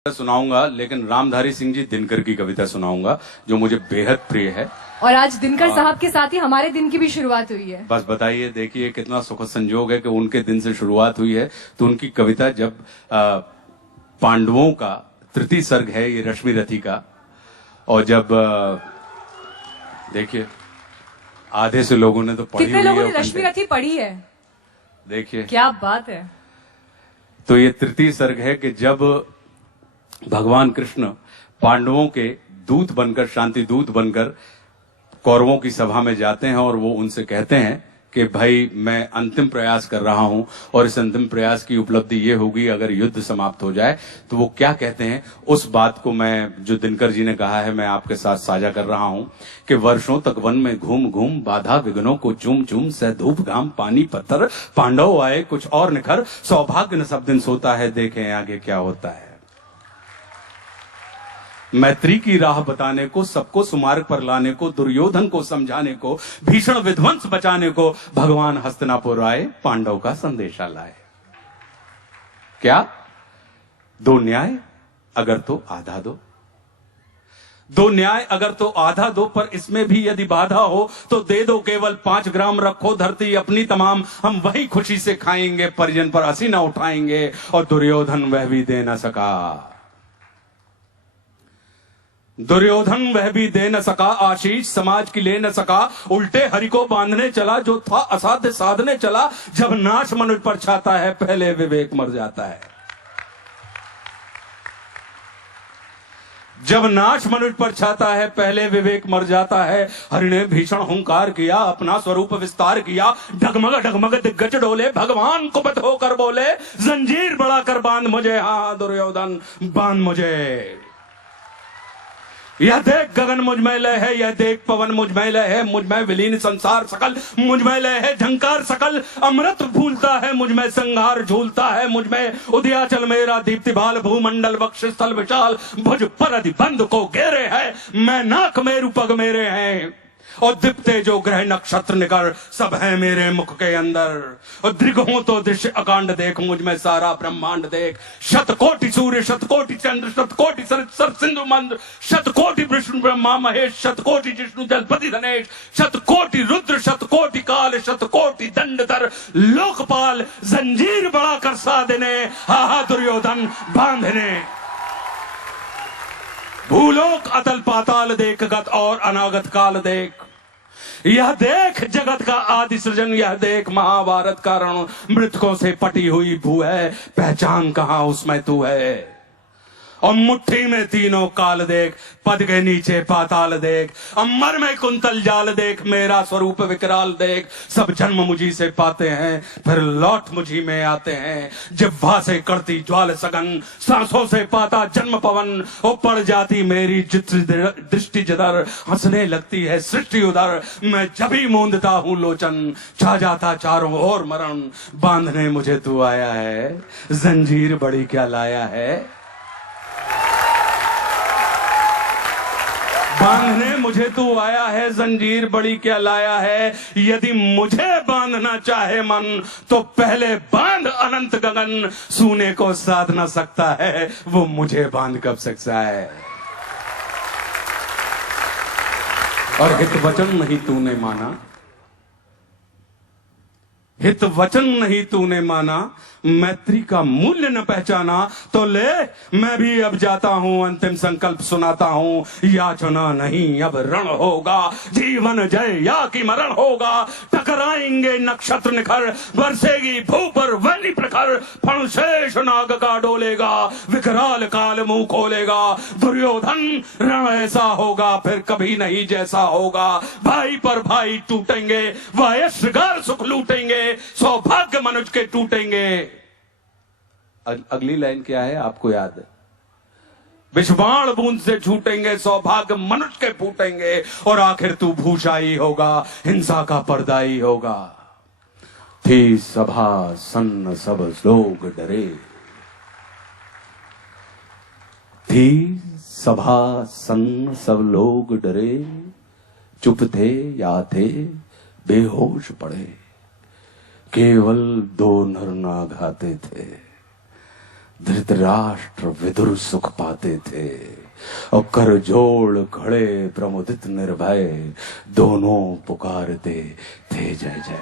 सुनाऊंगा, लेकिन रामधारी सिंह जी दिनकर की कविता सुनाऊंगा जो मुझे बेहद प्रिय है। और आज दिनकर साहब के साथ ही हमारे दिन की भी शुरुआत हुई है। बस बताइए, देखिए कितना सुखद संयोग है कि उनके दिन से शुरुआत हुई है। तो उनकी कविता जब पांडवों का तृतीय सर्ग है ये रश्मि रथी का, और जब देखिए आधे से लोगों ने तो पढ़ी, कितने लोगों ने रश्मि रथी पढ़ी है, देखिए क्या बात है। तो ये तृतीय सर्ग है कि जब भगवान कृष्ण पांडवों के दूत बनकर, शांति दूत बनकर कौरवों की सभा में जाते हैं और वो उनसे कहते हैं कि भाई मैं अंतिम प्रयास कर रहा हूं और इस अंतिम प्रयास की उपलब्धि ये होगी अगर युद्ध समाप्त हो जाए। तो वो क्या कहते हैं, उस बात को मैं, जो दिनकर जी ने कहा है, मैं आपके साथ साझा कर रहा हूं कि वर्षों तक वन में घूम घूम बाधा विघ्नों को चूम चूम सह धूप घाम पानी पत्थर पांडव आए कुछ और निखर सौभाग्य न सब दिन सोता है देखें आगे क्या होता है। मैत्री की राह बताने को, सबको सुमार्ग पर लाने को, दुर्योधन को समझाने को, भीषण विध्वंस बचाने को भगवान हस्तिनापुर आए, पांडव का संदेशा लाए। क्या दो न्याय अगर तो आधा दो, दो न्याय अगर तो आधा दो, पर इसमें भी यदि बाधा हो तो दे दो केवल 5 ग्राम, रखो धरती अपनी तमाम, हम वही खुशी से खाएंगे, परिजन पर हंसी न उठाएंगे। और दुर्योधन वह भी दे न सका, दुर्योधन वह भी दे न सका, आशीष समाज की ले न सका, उल्टे हरि को बांधने चला, जो था असाध्य साधने चला। जब नाश मनुष्य पर छाता है पहले विवेक मर जाता है, जब नाश मनुष्य पर छाता है पहले विवेक मर जाता है। हरि ने भीषण हुंकार किया, अपना स्वरूप विस्तार किया, डगमग डगमग दिग्गज डोले, भगवान कुपित होकर बोले, जंजीर बढ़ाकर बांध मुझे, हाँ दुर्योधन बांध मुझे। यह देख गगन मुझ में लय है, यह देख पवन मुझ में लय है, मुझ में विलीन संसार सकल, मुझ में लय है झंकार सकल, अमृत भूलता है मुझ में संहार झूलता है, मुझ में उदयाचल मेरा दीप्ति भाल, भूमंडल वक्ष स्थल विशाल, भुज पर अधिबंध को घेरे है, मैं नाक मेरु पग मेरे हैं, और दीप्ते जो ग्रह नक्षत्र निकर सब है मेरे मुख के अंदर। और दृगों तो दृश्य अकांड देख, मुझ में सारा ब्रह्मांड देख, शतकोटि सूर्य शतकोटि चंद्र शतकोटि सर सिंधु मंद्र, शतकोटि विष्णु ब्रह्मा महेश, शतकोटि जिष्णु जलपति धनेश, शतकोटि रुद्र शतकोटि काल, शतकोटि दंडधर लोकपाल, जंजीर बढ़ाकर साधने, हा दुर्योधन बांधने। भूलोक अतल पाताल देख, गत और अनागत काल देख, यह देख जगत का आदि सृजन, यह देख महाभारत का रण, मृतकों से पटी हुई भू है, पहचान कहां उसमें तू है। और मुट्ठी में तीनों काल देख, पद के नीचे पाताल देख, अमर में कुंतल जाल देख, मेरा स्वरूप विकराल देख। सब जन्म मुझी से पाते हैं फिर लौट मुझी में आते हैं, जिह्वा से करती ज्वाल सगन, सांसों से पाता जन्म पवन, ओ पड़ जाती मेरी दृष्टि जिधर, हंसने लगती है सृष्टि उधर, मैं जब ही मूंदता हूं लोचन, छा जाता चारों ओर मरण। बांधने मुझे तू आया है, जंजीर बड़ी क्या लाया है, बांधने मुझे तू आया है, जंजीर बड़ी क्या लाया है। यदि मुझे बांधना चाहे मन तो पहले बांध अनंत गगन, सूने को साध ना सकता है वो मुझे बांध कब सकता है। और हित वचन नहीं तूने माना, हित वचन नहीं तूने माना, मैत्री का मूल्य न पहचाना, तो ले मैं भी अब जाता हूं, अंतिम संकल्प सुनाता हूं, याचना नहीं अब रण होगा, जीवन जय या कि मरण होगा। टकराएंगे नक्षत्र निखर, बरसेगी भू पर वैली प्रखर, फणशेष नाग का डोलेगा, विकराल काल मुंह खोलेगा। दुर्योधन रण ऐसा होगा फिर कभी नहीं जैसा होगा, भाई पर भाई टूटेंगे, वायस्गार सुख लूटेंगे, सौभाग्य मनुष्य के टूटेंगे। अगली लाइन क्या है आपको याद है, विषबाण बूंद से छूटेंगे, सौभाग्य मनुष्य के फूटेंगे, और आखिर तू भूषाई होगा, हिंसा का पर्दाई होगा। थी सभा सन्न सब लोग डरे, थी सभा सन्न सब लोग डरे, चुप थे या थे बेहोश पड़े, केवल 2 नर नाग आते थे, धृतराष्ट्र विदुर सुख पाते थे और कर जोड़ खड़े प्रमुदित निर्भय दोनों पुकारते थे जय जय।